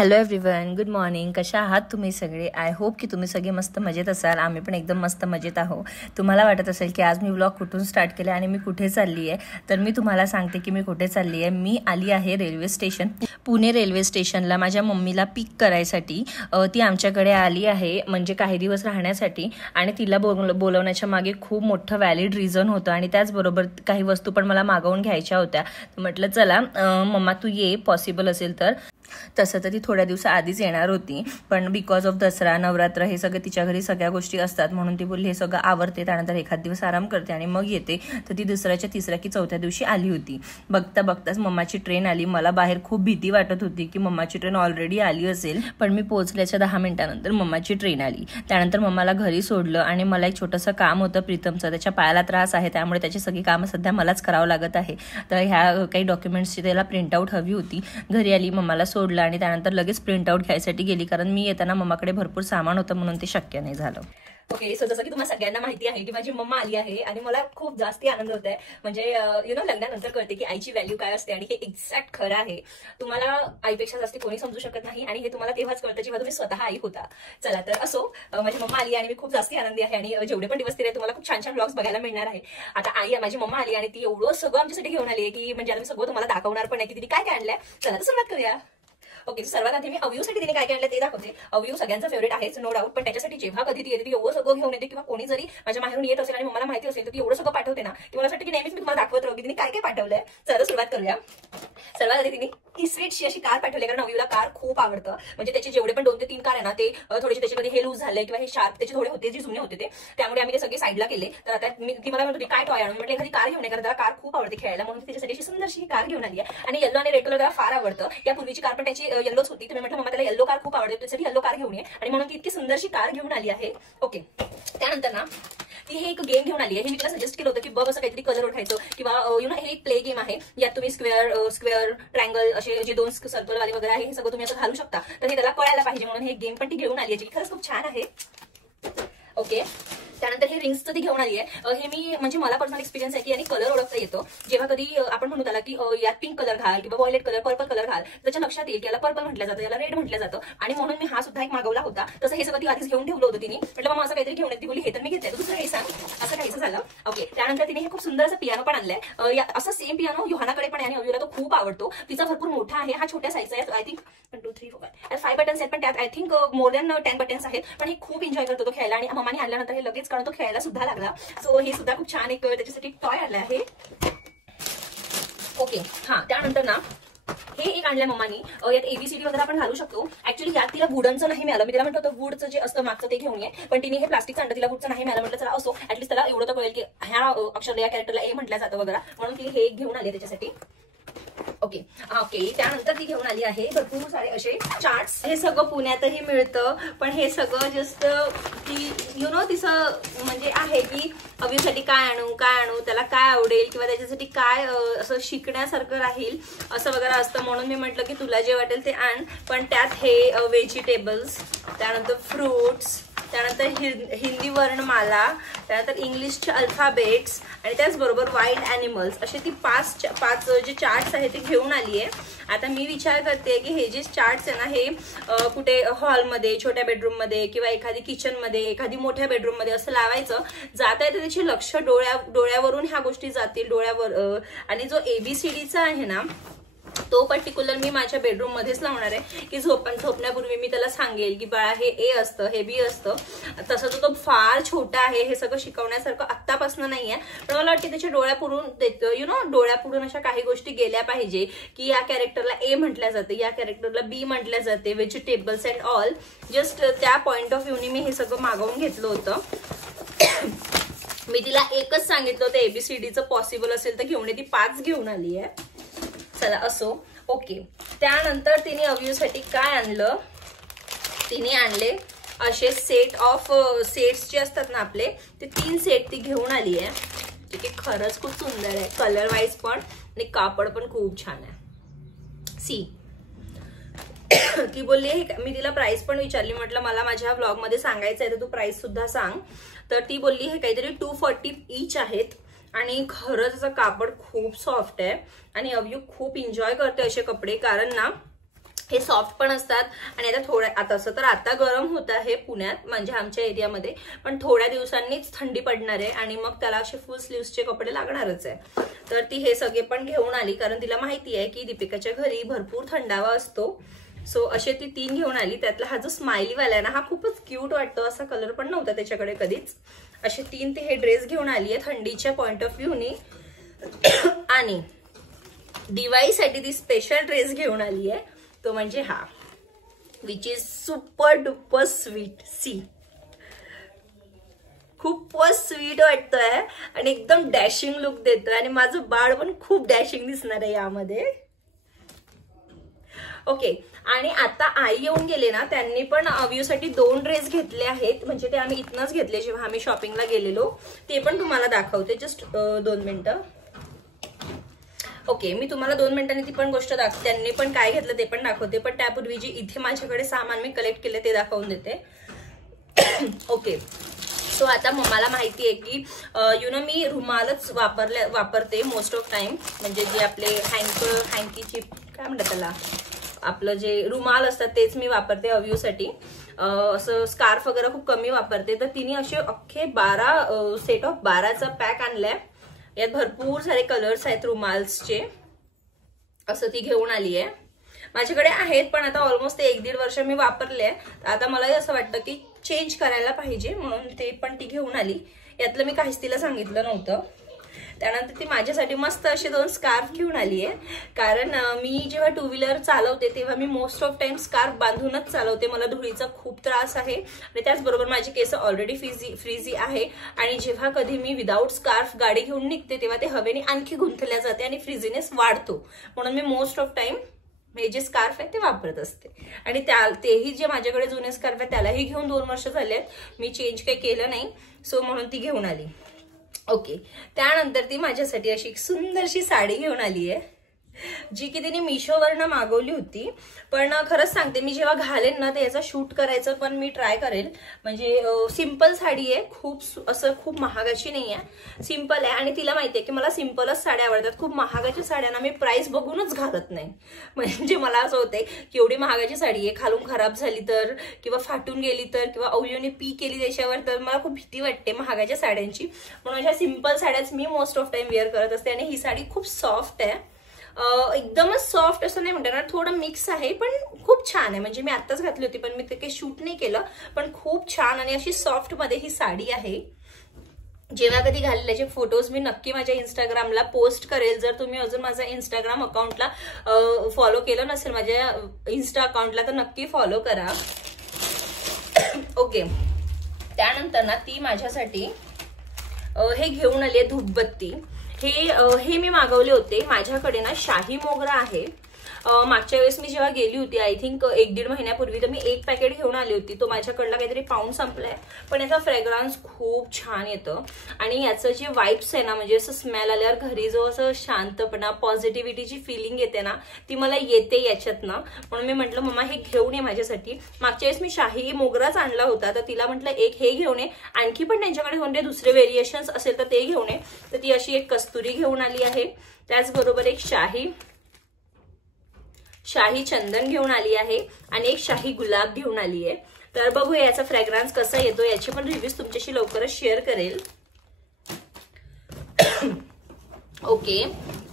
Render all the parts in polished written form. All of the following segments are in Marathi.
Hello everyone, good morning. कशा आहात तुम्ही सगळे? आय होप की तुम्ही सगळे मस्त मजेत असाल. आम्ही पण एकदम मस्त मजेत आहोत. तुम्हाला वाटत असेल की आज मी व्लॉग कुठून स्टार्ट केला आणि मी कुठे चालली आहे, तर मी तुम्हाला सांगते की मी कुठे चालली आहे. मी आली आहे रेल्वे स्टेशन, पुणे रेल्वे स्टेशनला माझ्या मम्मीला पिक करायसाठी. ती आमच्याकडे आली आहे म्हणजे काही दिवस राहण्यासाठी, आणि तिला बोलवण्याच्या मागे खूप मोठं व्हॅलिड रिझन होतं आणि त्याचबरोबर काही वस्तू पण मला मागवून घ्यायच्या होत्या. म्हटलं चला मम्मा तू ये, पॉसिबल असेल तर. तसं तर ती थोड्या दिवसाआधीच येणार होती, पण बिकॉज ऑफ दसरा नवरात्र हे सगळे तिच्या घरी सगळ्या गोष्टी असतात, म्हणून ती बोलली हे सगळं आवरते, त्यानंतर एखाद दिवस आराम करते आणि मग येते. तर ती दुसऱ्याच्या तिसऱ्या की चौथ्या दिवशी आली होती. बघता बघताच मम्माची ट्रेन आली. मला बाहेर खूप भीती वाटत होती की मम्माची ट्रेन ऑलरेडी आली असेल, पण मी पोहोचल्याच्या 10 मिनिटानंतर मम्माची ट्रेन आली. त्यानंतर मम्माला घरी सोडलं आणि मला एक छोटंसं काम होतं प्रीतमचं. त्याच्या पायाला त्रास आहे, त्यामुळे त्याची सगळी कामं सध्या मलाच करावं लागत आहे. तर ह्या काही डॉक्युमेंट्सची त्याला प्रिंटआउट हवी होती. घरी आली, मम्माला सोडलं आणि त्यानंतर लगेच प्रिंटआउट घ्यायसाठी गेली, कारण मी येताना मम्माकडे भरपूर सामान होतं म्हणून ते शक्य नाही झालं. ओके, सो जसं की तुम्हाला सगळ्यांना माहिती आहे की माझी मम्मा आली आहे आणि मला खूप जास्ती आनंद होत आहे. म्हणजे लग्नानंतर कळते की आईची व्हॅल्यू काय असते आणि हे एक्झॅक्ट खरं आहे. तुम्हाला आईपेक्षा जास्त कोणी समजू शकत नाही आणि हे तुम्हाला तेव्हाच कळतं जेव्हा तुम्ही स्वतः आई होता. चला तर असो, माझी मम्मा आली आणि मी खूप जास्ती आनंदी आहे आणि जेवढे पण दिवस तिथे तुम्हाला खूप छान छान ब्लॉग्स बघायला मिळणार आहे. आता माझी मम्मा आली आणि ती एवढं सगळं आमच्यासाठी घेऊन आली आहे की म्हणजे आता मी सगळं तुम्हाला दाखवणार पण आहे की तिने काय काय आणलंय. चला तर सुरुवात करूया. ओके, सर्वात आधी मी अव्यूसाठी तिने काय काय आणलं ते दाखवते. अव्यू सगळ्यांचा फेवरेट आहेच नो डाऊट, पण त्याच्यासाठी जेव्हा कधी ती येते ती एवढं सगळं घेऊन येते, किंवा कोणी जरी माझ्या माहेरून येत असेल आणि मला माहिती असेल तर ती एवढं सगळं पाठवते ना की मला वाटतं की नेहमीच मी तुम्हाला दाखवत राहू की तिने काय काय पाठवलंय. चला सुरुवात करूया. सर्वात आधी तिने ही स्वीटशी अशी कार पाठवली, कारण अव्यूला कार खूप आवडतं. म्हणजे त्याचे जेवढे पण 2 ते 3 कार आहे ना ते थोडेसे त्याच्यामध्ये हे लूज झाले किंवा हे शार्प त्याचे थोडे होते, जे जुने होते ते, त्यामुळे आम्ही ते सगळे साईडला केले. तर आता ती मला म्हणत होती काय टॉय आणून, म्हटलं एखादी कार घेऊन ये, कारण त्याला कार खूप आवडते खेळायला, म्हणून त्याच्यासाठी अशी सुंदरशी कार घेऊन आली आहे. आणि येलो आणि रेड कलर त्याला फार आवडतं. या पूर्वीची कार पण त्याची येल्लोच होती. तुम्ही म्हटलं मम्मा त्याला येल्लो कार खूप आवडते, त्यासाठी येल्लो कार घेऊन ये, आणि म्हणून ती इतकी सुंदरशी कार घेऊन आली आहे. ओके, त्यानंतर ना ती हे एक गेम घेऊन आली आहे. हे मी तिला सजेस्ट केलं होतं की बघ असं काहीतरी कलर ओळखायचं, किंवा हे एक प्ले गेम आहे. यात तुम्ही स्क्वेअर ट्रायंगल असे जे 2 सर्कलवाले वगैरे आहे हे सगळं तुम्ही असं घालू शकता. तर हे त्याला कळायला पाहिजे म्हणून हे गेम पण ती घेऊन आली आहे, जी खरंच खूप छान आहे. ओके, त्यानंतर हे रिंग्सचं ती घेऊन आली आहे. हे मी म्हणजे मला पर्सनल एक्सपिरियन्स आहे की याने कलर ओळखता येतो. जेव्हा कधी आपण म्हणू त्याला की यात पिंक कलर घाल किंवा व्हायलेट कलर, पर्पल कलर घाल, त्याच्या लक्षात येईल की याला पर्पल म्हटलं जातं, याला रेड म्हटलं जातं. आणि म्हणून मी हा सुद्धा एक मागवला होता. तसं हे सगळं ती आधीच घेऊन ठेवलं होतं तिने. म्हटलं मग असं काहीतरी घेऊन येते, बोली हे तर मी घेतलंय, दुसरं हे सांग, असं काहीचं झालं. ओके, त्यानंतर तिने हे खूप सुंदर असं पियानो पण आणलंय. असं सेम पियानो योहानाकडे पण आहे आणि अव्यूला तो खूप आवडतो. तिचा भरपूर मोठा आहे, हा छोट्या साईजचा आहे. आय थिंक 1 2 3 4 5 बटन्स आहेत, पण त्यात I think more than 10 buttons आहेत. पण हे खूप एन्जॉय करतो तो खेळायला, आणि मम्माने आणल्यानंतर हे लगेच कारण तो खेळायला सुद्धा लागला. सो हे सुद्धा खूप छान एक त्याच्यासाठी टॉय आलं आहे. ओके, हा, त्यानंतर ना हे एक आणलंय मम्मानी. यात ABCD वगैरे आपण घालू शकतो. ऍक्च्युली यात तिला वुडनचं नाही मिळालं. मी तिला म्हटलं होतं वुडचं जे असतं मागचं ते घेऊन ये, पण तिने हे प्लास्टिकचं आणलं, तिला वुडचं नाही मिळालं. म्हटलं चला असो, ऍटलीस्ट त्याला एवढं तर कळेल की ह्या अक्षरला या कॅरेक्टरला A म्हटलं जातं वगैरे, म्हणून तिने हे घेऊन आले त्याच्यासाठी. ओके, त्यानंतर ती घेऊन आली आहे भरपूर सारे असे चार्ट्स. हे सगळं पुण्यातही मिळतं, पण हे सगळं जस्ट ती तिचं म्हणजे आहे की अव्यूसाठी काय आणू, त्याला काय आवडेल किंवा त्याच्यासाठी काय असं शिकण्यासारखं राहील असं वगैरे असतं. म्हणून मी म्हटलं की तुला जे वाटेल ते आण, पण त्यात हे व्हेजिटेबल्स, त्यानंतर फ्रुट्स, त्यानंतर हिंदी वर्णमाला, त्यानंतर इंग्लिशचे अल्फाबेट्स, आणि त्याचबरोबर वाईल्ड ॲनिमल्स, असे ती 5 जे चार्ट्स आहेत ते घेऊन आली आहे. आता मी विचार करते की हे जे चार्ट्स आहे ना हे कुठे हॉलमध्ये, छोट्या बेडरूममध्ये, किंवा एखादी किचनमध्ये, एखादी मोठ्या बेडरूममध्ये असं लावायचं. जाता येतं त्याची लक्ष डोळ्यावरून ह्या गोष्टी जातील, डोळ्यावर. आणि जो ABCDचा आहे ना तो पर्टिक्युलर मी माझ्या बेडरूम मध्येच लावणार आहे की झोपण्यापूर्वी मी त्याला सांगेल की बाळा हे A असतं, हे B असतं. तसं तो फार छोटा आहे, हे सगळं शिकवण्यासारखं आत्तापासून नाहीये, पण मला वाटतं त्याच्या डोळ्यापुढून डोळ्यापुढून अशा काही गोष्टी गेल्या पाहिजे की या कॅरेक्टरला A म्हटल्या जाते, या कॅरेक्टरला B म्हटल्या जाते, व्हेजिटेबल्स अँड ऑल. जस्ट त्या पॉइंट ऑफ व्ह्यूने मी हे सगळं मागवून घेतलं होतं. मी तिला एकच सांगितलं होतं ABCDचं पॉसिबल असेल तर घेऊन ये, ती 5 घेऊन आली आहे. चला असो. ओके, त्यानंतर तिने अव्यूसाठी काय आणलं, तिने आणले असे सेट्स जे असतात ना आपले, ते 3 सेट ती घेऊन आली आहे, जे की खरंच खूप सुंदर आहे, कलर वाईज पण आणि कापड पण खूप छान आहे. सी ती बोलली, मी तिला प्राइस पण विचारली, म्हटलं मला माझ्या व्लॉग मध्ये सांगायचं आहे तर तू प्राइस सुद्धा सांग. तर ती बोलली हे काहीतरी 240 ईच आहेत, आणि खरंच त्याचं कापड खूप सॉफ्ट आहे आणि अव्यू खूप एन्जॉय करते असे कपडे, कारण ना हे सॉफ्ट पण असतात आणि आता आता असं तर आता गरम होत आहे पुण्यात म्हणजे आमच्या एरियामध्ये, पण थोड्या दिवसांनीच थंडी पडणार आहे आणि मग त्याला असे फुल स्लीव्सचे कपडे लागणारच आहे. तर ती हे सगळे पण घेऊन आली कारण तिला माहिती आहे की दीपिकाच्या घरी भरपूर थंडावा असतो. सो असे ती 3 घेऊन आली. त्यातला हा जो स्माइली वाला आहे ना हा खूपच क्यूट वाटतो, असा कलर पण नव्हता त्याच्याकडे कधीच. असे 3 ते हे ड्रेस घेऊन आली आहे थंडीच्या पॉइंट ऑफ व्ह्यूने. आणि दिवाळीसाठी ती स्पेशल ड्रेस घेऊन आली आहे, तो म्हणजे हा, which is super duper sweet. See खूपच स्वीट वाटतोय आणि एकदम डॅशिंग लुक देतोय आणि माझं बाळ पण खूप डॅशिंग दिसणार आहे यामध्ये. ओके, आणि आता आई येऊन गेले ना, त्यांनी पण अव्यूसाठी 2 ड्रेस घेतले आहेत, म्हणजे ते आम्ही इथनच घेतले जेव्हा आम्ही शॉपिंगला गेलेलो. ते पण तुम्हाला दाखवते, जस्ट 2 मिनिटं. ओके, मी तुम्हाला 2 मिनिटांनी ती पण गोष्ट दाखवते, त्यांनी पण काय घेतलं ते पण दाखवते, पण त्यापूर्वी जे इथे माझ्याकडे सामान मी कलेक्ट केले ते दाखवून देते. ओके, सो आता मला माहिती आहे की मी रुमालच वापरते मोस्ट ऑफ टाइम, म्हणजे जे आपले हँकीची काय म्हणतात त्याला, आपलं जे रुमाल असतात तेच मी वापरते अव्यूसाठी. असं स्कार्फ वगैरे खूप कमी वापरते. तर तिने असे अख्खे 12 सेट ऑफ 12चा पॅक आणलाय. यात भरपूर सारे कलर्स आहेत रुमाल्सचे, असं ती घेऊन आली आहे. माझ्याकडे आहेत पण आता ऑलमोस्ट 1-1.5 वर्ष मी वापरले आहे. आता मलाही असं वाटतं की चेंज करायला पाहिजे, म्हणून ते पण ती घेऊन आली. यातलं मी काहीच तिला सांगितलं नव्हतं. त्यानंतर ती माझ्यासाठी मस्त असे 2 स्कार्फ घेऊन आली आहे, कारण मी जेव्हा 2 व्हीलर चालवते तेव्हा मी मोस्ट ऑफ टाइम स्कार्फ बांधूनच चालवते. मला धुळीचा खूप त्रास आहे आणि त्याचबरोबर माझे केस ऑलरेडी फ्रीजी आहे आणि जेव्हा कधी मी विदाऊट स्कार्फ गाडी घेऊन निघते तेव्हा ते हवेने आणखी गुंतल्या जाते आणि फ्रीजीनेस वाढतो. म्हणून मी मोस्ट ऑफ टाइम हे जे स्कार्फ आहे ते वापरत असते. आणि तेही जे माझ्याकडे जुने स्कार्फ आहे त्यालाही घेऊन 2 वर्ष झाले आहेत, मी चेंज काही केलं नाही. सो म्हणून ती घेऊन आली. ओके, त्यानंतर ती माझ्यासाठी अशी एक सुंदरशी साडी घेऊन आली आहे, जी की तिने मिशोवरनं मागवली होती. पण खरंच सांगते, मी जेव्हा घालेन ना तर याचा शूट करायचं पण मी ट्राय करेल. म्हणजे सिंपल साडी आहे, खूप महागाची नाही आहे, सिंपल आहे. आणि तिला माहिती आहे की मला सिंपलच साड्या आवडतात. खूप महागाच्या साड्यांना मी प्राइस बघूनच घालत नाही. म्हणजे मला असं होतंय की एवढी महागाची साडी आहे, खालून खराब झाली तर, किंवा फाटून गेली तर, किंवा अवयूने पी केली त्याच्यावर, तर मला खूप भीती वाटते महागाच्या साड्यांची. म्हणून अशा सिंपल साड्याच मी मोस्ट ऑफ टाइम वेअर करत असते. आणि ही साडी खूप सॉफ्ट आहे, एकदमच सॉफ्ट असं नाही म्हणता येणार, थोडं मिक्स आहे पण खूप छान आहे. म्हणजे मी आत्ताच घातली होती पण मी ते काही शूट नाही केलं, पण खूप छान आणि अशी सॉफ्ट मध्ये ही साडी आहे. जेव्हा कधी घालल्याचे फोटोज मी नक्की माझ्या इंस्टाग्रामला पोस्ट करेल. जर तुम्ही अजून माझ्या इंस्टाग्राम अकाउंटला फॉलो केलं नसेल माझ्या इन्स्टा अकाउंटला तर नक्की फॉलो करा. ओके, त्यानंतर ना ती माझ्यासाठी हे घेऊन आली आहे धूपबत्ती. हे मी मागवले होते. माझ्याकडे ना शाही मोगरा आहे. मागच्या वेळेस मी जेव्हा गेली होती, आय थिंक 1-1.5 महिन्यापूर्वी, तर मी 1 पॅकेट घेऊन आली होती. तो माझ्याकडला काहीतरी पाऊंड संपलाय, पण याचा फ्रेग्रन्स खूप छान येतं. आणि याचं जे वाइब्स आहे ना, म्हणजे असं स्मेल आल्यावर घरी जो असं शांतपणा, पॉझिटिव्हिटीची फिलिंग येते ना, ती मला येते याच्यातनं. म्हणून मी म्हटलं मम्मा हे घेऊन ये माझ्यासाठी. मागच्या वेळेस मी शाही मोगराच आणला होता, तर तिला म्हटलं एक हे घेऊन ये, आणखी पण त्यांच्याकडे कोणते दुसरे व्हेरिएशन्स असेल तर ते घेऊन ये. तर ती अशी एक कस्तुरी घेऊन आली आहे. त्याचबरोबर एक शाही चंदन घेऊन आली आहे आणि एक शाही गुलाब घेऊन आली आहे. तर बघूया याचा फ्रेग्रन्स कसा येतो, याची पण रिव्ह्यूज तुमच्याशी लवकरच शेअर करेल. ओके,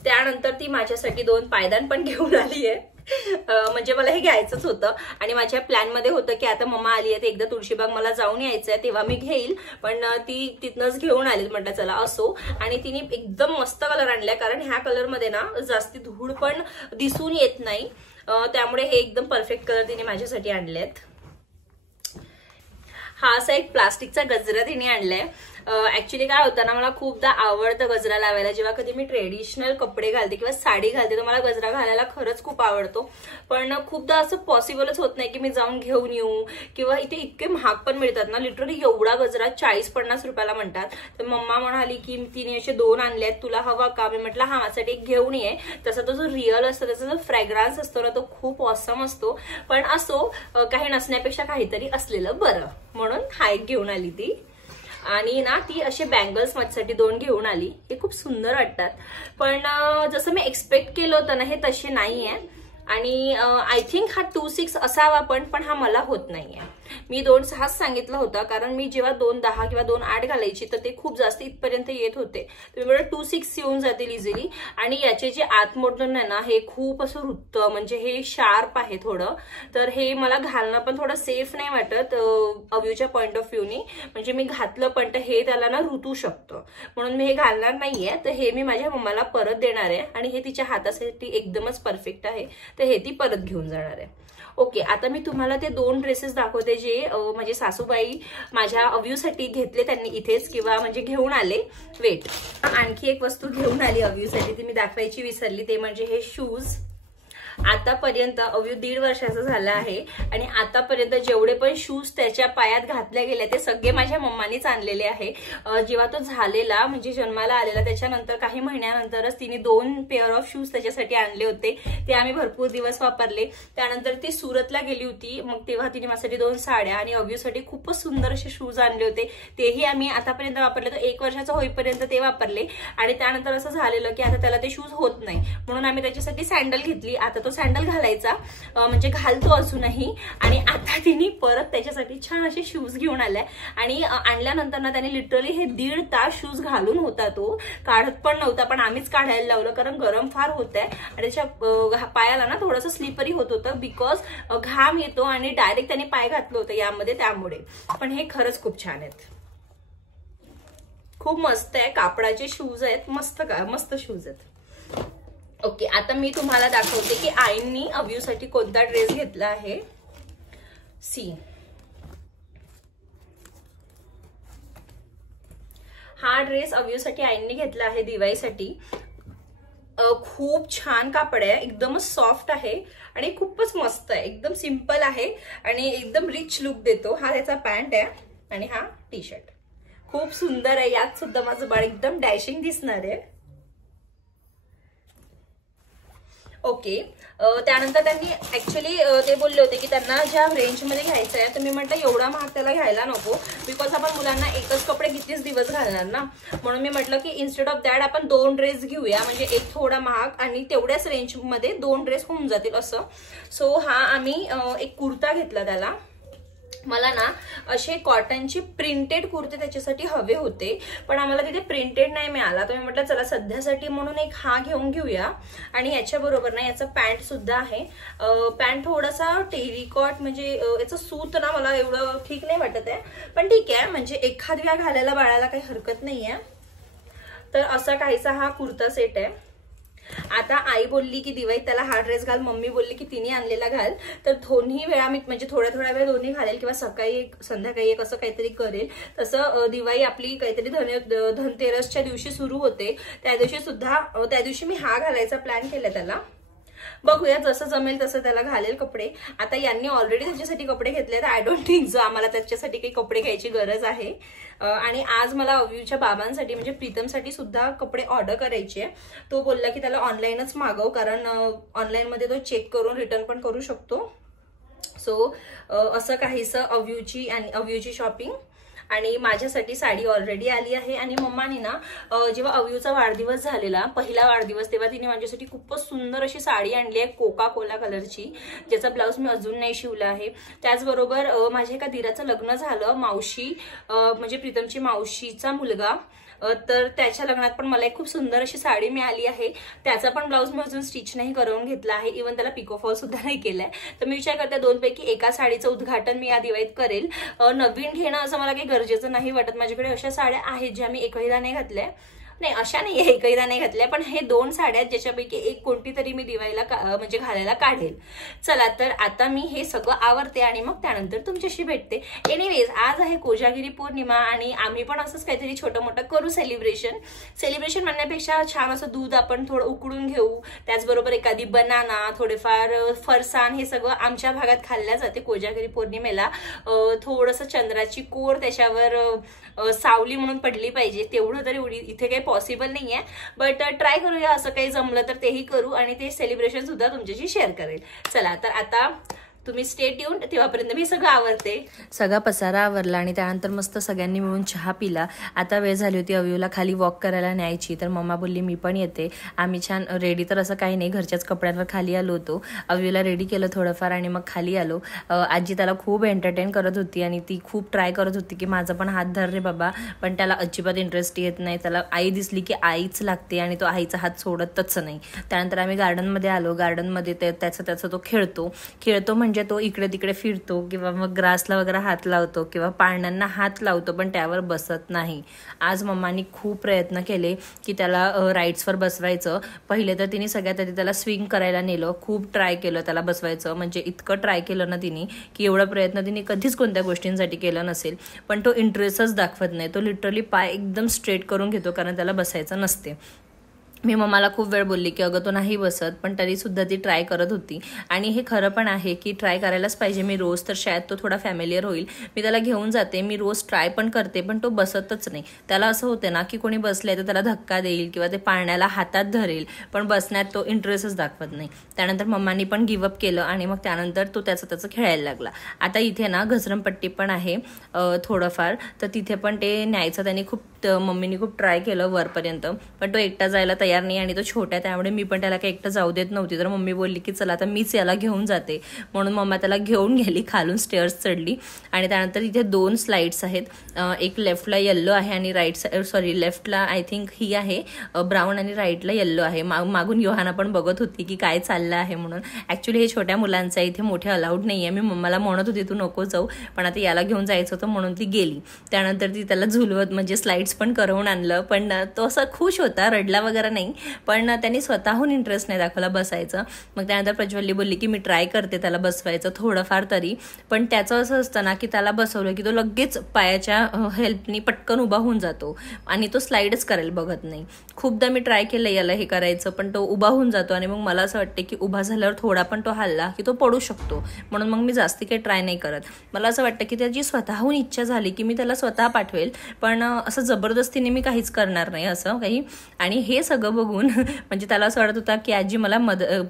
त्यानंतर ती माझ्यासाठी 2 पायदान पण घेऊन आली आहे. म्हणजे मला हे घ्यायचंच होतं आणि माझ्या प्लॅन मध्ये होतं की आता मम्मा आली आहे, एकदा तुळशीबाग मला जाऊन यायचं आहे तेव्हा मी घेईल, पण ती तिथनच घेऊन आली. म्हटलं चला असो. आणि तिने एकदम मस्त कलर आणलाय, कारण ह्या कलर मध्ये ना जास्ती धूळ पण दिसून येत नाही, त्यामुळे हे एकदम परफेक्ट कलर तिने माझ्यासाठी आणलेत. हा असा एक प्लास्टिकचा गजरा तिने आणलाय. ऍक्च्युली काय होतं ना, मला खूपदा आवडतं गजरा लावायला. जेव्हा कधी मी ट्रेडिशनल कपडे घालते किंवा साडी घालते तर मला गजरा घालायला खरंच खूप आवडतो. पण खूपदा असं पॉसिबलच होत नाही की मी जाऊन घेऊन येऊ, किंवा इथे इतके महाग पण मिळतात ना, लिटरली एवढा गजरा 40-50 रुपयाला म्हणतात. तर मम्मा म्हणाली की तिने असे 2 आणले, तुला हवा का? मी म्हटलं हा माझ्यासाठी एक घेऊन ये. तसा तो जो रिअल असतो, त्याचा जो फ्रेग्रन्स असतो ना, तो खूप ऑसम असतो. पण असो, काही नसण्यापेक्षा काहीतरी असलेलं बरं, म्हणून हा एक घेऊन आली ती. आणि ना ती असे बँगल्स माझ्यासाठी 2 घेऊन आली. हे खूप सुंदर वाटतात, पण जसं मी एक्सपेक्ट केलं होतं ना, हे तसे नाहीये. आणि आय थिंक हा 2.6 असावा, पण हा मला होत नाहीये. मी 2.6 सांगितलं होता, कारण मी जेव्हा 2.10 किंवा 2.8 घालायची तर ते खूप जास्त इथपर्यंत येत होते. तर मी 2.6 येऊन जातील इझिली. आणि याचे जे आतमोडून आहे ना, हे खूप असं रुततं, म्हणजे हे शार्प आहे थोडं, तर हे मला घालणं पण थोडं सेफ नाही वाटत अव्यूच्या पॉइंट ऑफ व्ह्यूनी. म्हणजे मी घातलं पण तर हे त्याला ना रुतू शकतं, म्हणून मी हे घालणार नाहीये. तर हे मी माझ्या मम्माला परत देणार आहे, आणि हे तिच्या हातासाठी एकदमच परफेक्ट आहे, तर हे ती परत घेऊन जाणार आहे. ओके, आता मी तुम्हाला ते 2 ड्रेसेस दाखवते जे म्हणजे सासूबाई माझ्या अव्यूसाठी घेतले त्यांनी इथेच, किंवा म्हणजे घेऊन आले. वेट, आणखी एक वस्तू घेऊन आली अव्यूसाठी, ती मी दाखवायची विसरली, ते म्हणजे हे शूज. आतापर्यंत अव्यू 1.5 वर्षाचा झाला आहे, आणि आतापर्यंत जेवढे पण शूज त्याच्या पायात घातले गेले ते सगळे माझ्या मम्मानीच आणलेले आहे. जेव्हा तो झालेला म्हणजे जन्माला आलेला त्याच्यानंतर काही महिन्यानंतरच तिने 2 पेअर ऑफ शूज त्याच्यासाठी आणले होते, ते आम्ही भरपूर दिवस वापरले. त्यानंतर ती सुरतला गेली होती, मग तेव्हा तिने माझ्यासाठी 2 साड्या आणि अव्यूसाठी खूपच सुंदर असे शूज आणले होते, तेही आम्ही आतापर्यंत वापरले. तर 1 वर्षाचा होईपर्यंत ते वापरले, आणि त्यानंतर असं झालेलं की आता त्याला ते शूज होत नाही, म्हणून आम्ही त्याच्यासाठी सँडल घेतली. आता तो सँडल घालायचा, म्हणजे घालतो अजूनही. आणि आता तिने परत त्याच्यासाठी छान असे शूज घेऊन आलाय, आणि आणल्यानंतर ना त्याने लिटरली हे 1.5 तास शूज घालून होता, तो काढत पण नव्हता, पण आम्हीच काढायला लावलं कारण गरम फार होत आहे, आणि त्याच्या पायाला ना थोडंसं स्लिपरी होत होतं, बिकॉज घाम येतो, आणि डायरेक्ट त्याने पाय घातलं होतं यामध्ये, त्यामुळे. पण हे खरंच खूप छान आहेत, खूप मस्त आहे. कापडाचे शूज आहेत, मस्त शूज आहेत. ओके, आता मी तुम्हाला दाखवते की आईंनी अव्यूसाठी कोणता ड्रेस घेतला आहे. सी, हा ड्रेस अव्यूसाठी आईंनी घेतला आहे दिवाळीसाठी. खूप छान कापड आहे, एकदमच सॉफ्ट आहे, आणि खूपच मस्त आहे. एकदम सिंपल आहे आणि एकदम रिच लुक देतो. हा त्याचा पॅन्ट आहे, आणि हा टी शर्ट खूप सुंदर आहे. यात सुद्धा माझं बाळ एकदम डॅशिंग दिसणार आहे. ओके, त्यानंतर त्यांनी ऍक्च्युली ते बोलले होते की त्यांना ज्या रेंजमध्ये घ्यायचं आहे, तर मी म्हटलं एवढा महाग त्याला घ्यायला नको, बिकॉज आपण मुलांना एकच कपडे कितीच दिवस घालणार ना, म्हणून मी म्हटलं की इन्स्टेड ऑफ दॅट आपण 2 ड्रेस घेऊया, म्हणजे एक थोडा महाग आणि तेवढ्याच रेंजमध्ये 2 ड्रेस होऊन जातील असं. सो हा आम्ही एक कुर्ता घेतला त्याला. मला ना असे कॉटनचे प्रिंटेड कुर्ते त्याच्यासाठी हवे होते, पण आम्हाला तिथे प्रिंटेड नाही मिळाला, तर मी म्हटलं चला सध्यासाठी म्हणून एक हा घेऊन घेऊया. आणि याच्या बरोबर ना याचा पॅन्ट सुद्धा आहे. पॅन्ट थोडासा टेरिकॉट, म्हणजे याचं सूत ना मला एवढं ठीक नाही वाटत आहे, पण ठीक आहे, म्हणजे एखाद वेळा घालायला बाळाला काही हरकत नाहीये. तर असा काहीसा हा कुर्ता सेट आहे. आता आई बोलली की दिवाळीत त्याला हा ड्रेस घाल, मम्मी बोलली की तिने आणलेला घाल, तर दोन्ही वेळा मी म्हणजे थोड्या वेळ दोन्ही घालेल, किंवा सकाळी एक संध्याकाळी एक असं काहीतरी करेल. तसं दिवाळी आपली काहीतरी धनतेरसच्या दिवशी सुरू होते, त्या दिवशी मी हा घालायचा प्लॅन केला त्याला. बघूया जसं जमेल तसं त्याला घालेल कपडे. आता यांनी ऑलरेडी त्याच्यासाठी कपडे घेतले, तर आय डोंट थिंक जो आम्हाला त्याच्यासाठी काही कपडे घ्यायची गरज आहे. आणि आज मला अव्यूच्या बाबांसाठी म्हणजे प्रीतमसाठी सुद्धा कपडे ऑर्डर करायचे. तो बोलला की त्याला ऑनलाईनच मागव, कारण ऑनलाईनमध्ये तो चेक करून रिटर्न पण करू शकतो. सो असं काहीसं अव्यूची शॉपिंग. आणि माझ्यासाठी साडी ऑलरेडी आली आहे. आणि मम्माने ना जेव्हा अव्यूचा वाढदिवस झालेला, पहिला वाढदिवस, तेव्हा तिने माझ्यासाठी खूपच सुंदर अशी साडी आणली आहे कोका कोला कलरची, ज्याचा ब्लाऊज मी अजून नाही शिवला आहे. त्याचबरोबर माझ्या एका दीराचं लग्न झालं, मावशी म्हणजे प्रीतमची मावशीचा मुलगा, तर त्याच्या लग्नात पण मला एक खूप सुंदर अशी साडी मिळाली आहे. त्याचा पण ब्लाऊज मी अजून स्टिच नाही करून घेतला आहे, इव्हन त्याला पिकोफॉल सुद्धा नाही केलाय. तर मी विचार करते 2 पैकी एका साडीचं उद्घाटन मी या दिवाळीत करेल. नवीन घेणं असं मला काही गरजेचं नाही वाटत. माझ्याकडे अशा साड्या आहेत ज्या मी एकहीदा नाही घातल्या, नाही अशा नाही आहे एकहीदा नाही घातल्या, पण हे 2 साड्या आहेत ज्याच्यापैकी एक कोणती तरी मी दिवाळीला म्हणजे घालायला काढेल. चला तर आता मी हे सगळं आवरते आणि मग त्यानंतर तुमच्याशी भेटते. एनिवेज आज आहे कोजागिरी पौर्णिमा, आणि आम्ही पण असंच काहीतरी छोटं मोठं करू सेलिब्रेशन म्हणण्यापेक्षा छान असं दूध आपण थोडं उकळून घेऊ, त्याचबरोबर एखादी बनाना, थोडेफार फरसाण, हे सगळं आमच्या भागात खाल्ल्या जाते कोजागिरी पौर्णिमेला. थोडंसं चंद्राची कोर त्याच्यावर सावली म्हणून पडली पाहिजे, तेवढं तरी इथे काही पॉसिबल नाहीये, बट ट्राय करूया. असं काही जमलं तर तेही करू, आणि ते सेलिब्रेशन सुद्धा तुमच्याशी शेअर करेल. चला तर आता तुम्ही स्टे ट्यून्ड, तेव्हापर्यंत मी सगळं आवरते. सगळा पसारा आवरला आणि त्यानंतर मस्त सगळ्यांनी मिळून चहा पिला. आता वेळ झाली होती अव्यूला खाली वॉक करायला न्यायची, तर मम्मा बोलली मी पण येते. आम्ही छान रेडी तर असं काही नाही, घरच्याच कपड्यांवर खाली आलो होतो. अव्यूला रेडी केलं थोडंफार आणि मग खाली आलो. आजी त्याला खूप एंटरटेन करत होती आणि ती खूप ट्राय करत होती की माझं पण हात धर रे बाबा, पण त्याला अजिबात इंटरेस्ट येत नाही. त्याला आई दिसली की आईच लागते आणि तो आईचा हात सोडतच नाही. त्यानंतर आम्ही गार्डनमध्ये आलो. गार्डनमध्ये त्याचा तो खेळतो म्हणजे तो इकडे तिकडे फिरतो किंवा मग ग्रासला वगैरे हात लावतो किंवा पाळण्यांना हात लावतो, पण त्यावर बसत नाही. आज मम्मानी खूप प्रयत्न केले की त्याला राईड्सवर बसवायचं. पहिले तर तिने सगळ्यात आधी त्याला स्विंग करायला नेलं. खूप ट्राय केलं त्याला बसवायचं, म्हणजे इतकं ट्राय केलं ना तिने की एवढा प्रयत्न तिने कधीच कोणत्या गोष्टींसाठी केला नसेल. पण तो इंटरेस्टच दाखवत नाही. तो लिटरली पाय एकदम स्ट्रेट करून घेतो कारण त्याला बसायचं नसते. मी मम्माला खूप वेळ बोलली की अगं तो नाही बसत, पण तरीसुद्धा ती ट्राय करत होती. आणि हे खरं पण आहे की ट्राय करायलाच पाहिजे. मी रोज तर शाळेत तो थोडा फॅमिलियर होईल, मी त्याला घेऊन जाते, मी रोज ट्राय पण करते, पण तो बसतच नाही. त्याला असं होते ना की कोणी बसले तर त्याला धक्का देईल किंवा ते पाळण्याला हातात धरेल, पण बसण्यात तो इंटरेस्टच दाखवत नाही. त्यानंतर मम्मानी पण गिवअप केलं आणि मग त्यानंतर तो त्याचं खेळायला लागला. आता इथे ना घसरमपट्टी पण आहे थोडंफार, तर तिथे पण ते न्यायचं त्यांनी मम्मीने खूप ट्राय केलं वरपर्यंत, पण तो एकटा जायला तयार नाही आणि तो छोटा आहे, त्यामुळे मी पण त्याला काही एकटं जाऊ देत नव्हती. तर मम्मी बोलली की चला आता मीच याला घेऊन जाते, म्हणून मम्मा त्याला घेऊन गेली. खालून स्टेअर्स चढली आणि त्यानंतर इथे 2 स्लाइड्स आहेत. एक लेफ्टला येल्लो आहे आणि लेफ्टला आय थिंक ही आहे ब्राऊन आणि राईटला येल्लो आहे. मागून योहाना पण बघत होती की काय चाललं आहे म्हणून. ऍक्च्युली हे छोट्या मुलांचं आहे, इथे मोठे अलाउड नाही आहे. मी मम्माला म्हणत होती तू नको जाऊ, पण आता याला घेऊन जायचं होतं म्हणून ती गेली. त्यानंतर ती त्याला झुलवत म्हणजे स्लाइड्स पण करवून आणलं, पण तो असा खुश होता, रडला वगैरे नाही, पण त्यांनी स्वतःहून इंटरेस्ट नाही दाखवला बसायचं. मग त्यानंतर प्रज्वल्ली बोलली की मी ट्राय करते त्याला बसवायचं थोडंफार तरी, पण त्याचं असं असतं ना की त्याला बसवलं की तो लगेच पायाच्या हेल्पनी पटकन उभा होऊन जातो आणि तो स्लाइडच करायला बघत नाही. खूपदा मी ट्राय केलं याला हे करायचं, पण तो उभा होऊन जातो आणि मग मला असं वाटते की उभा झाल्यावर थोडा पण तो हल्ला की तो पडू शकतो, म्हणून मग मी जास्ती काही ट्राय नाही करत. मला असं वाटतं की त्याची स्वतःहून इच्छा झाली की मी त्याला स्वतः पाठवेल, पण असं जबरदस्तीने मी काहीच करणार नाही असं काही. आणि हे सगळं बघून म्हणजे त्याला असं वाटत होता की आजी मला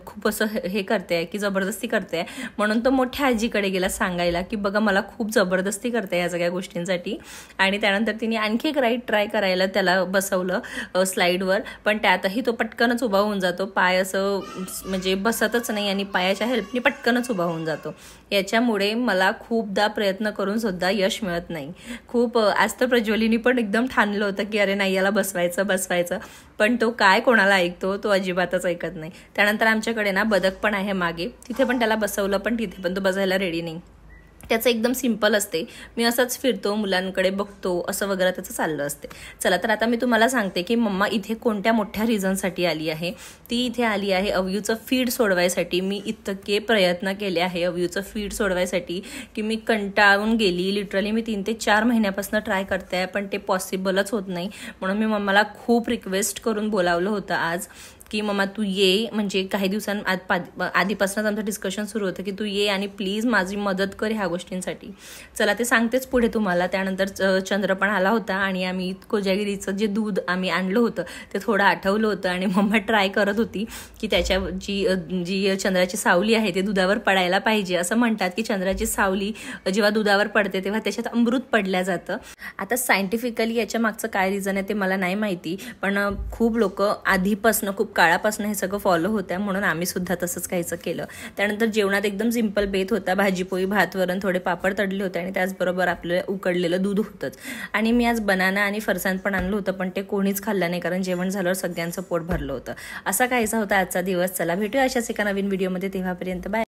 खूप असं हे करते की जबरदस्ती करते, म्हणून तो मोठ्या आजीकडे गेला सांगायला की बघा मला खूप जबरदस्ती करते या सगळ्या गोष्टींसाठी. आणि त्यानंतर तिने आणखी एक राईड ट्राय करायला त्याला बसवलं स्लाइडवर, पण त्यातही तो पटकनच उभा होऊन जातो. पाय असं म्हणजे बसतच नाही आणि पायाच्या हेल्पनी पटकनच उभा होऊन जातो. याच्यामुळे मला खूपदा प्रयत्न करून सुद्धा यश मिळत नाही. खूप आज तर प्रज्वलीनी पण एकदम ठाणलं होतं की अरे नाही याला बसवायचं, पण तो काय कोणाला ऐकतो, तो अजिबातच ऐकत नाही. त्यानंतर आमच्याकडे ना बदक पण आहे मागे, तिथे पण त्याला बसवलं, पण तिथे पण तो बसायला रेडी नाही. त्याचं एकदम सिंपल असते, मी असंच फिरतो मुलांकडे बघतो असं वगैरे त्याचं चाललं असते. चला तर आता मी तुम्हाला सांगते की मम्मा इथे कोणत्या मोठ्या रिझनसाठी आली आहे. ती इथे आली आहे अव्यूचं फीड सोडवायसाठी. मी इतके प्रयत्न केले आहे अव्यूचं फीड सोडवायसाठी की मी कंटाळून गेली. लिटरली मी 3 ते 4 महिन्यापासून ट्राय करते, पण ते पॉसिबलच होत नाही. म्हणून मी मम्माला खूप रिक्वेस्ट करून बोलावलं होतं आज की मम्मा तू ये, म्हणजे काही आधीपासूनच आमचं डिस्कशन सुरू होतं की तू ये आणि प्लीज माझी मदत कर ह्या गोष्टींसाठी. चला ते सांगतेच पुढे तुम्हाला. त्यानंतर चंद्र पण आला होता आणि आम्ही कोजागिरीचं जे दूध आम्ही आणलं होतं ते थोडं आठवलं होतं आणि मम्मा ट्राय करत होती की त्याच्या जी चंद्राची सावली आहे ते दुधावर पडायला पाहिजे. असं म्हणतात की चंद्राची सावली जेव्हा दुधावर पडते तेव्हा त्याच्यात अमृत पडल्या जातं. आता सायंटिफिकली याच्या मागचं काय रिझन आहे ते मला नाही माहिती, पण खूप लोक आधीपासून खूप काळापासून हे सगळं फॉलो होतं, म्हणून आम्ही सुद्धा तसंच काहीचं केलं. त्यानंतर जेवणात एकदम सिंपल बेत होता, भाजी पोळी भात वरण थोडे पापड तळले होते आणि त्याचबरोबर आपलं उकडलेलं दूध होतंच. आणि मी आज बनाना आणि फरसाण पण आणलं होतं, पण ते कोणीच खाल्लं नाही कारण जेवण झाल्यावर सगळ्यांचं पोट भरलं होतं. असा काहीसा होता आजचा दिवस. चला भेटूया अशाच एका नवीन व्हिडिओमध्ये, तेव्हापर्यंत बाय.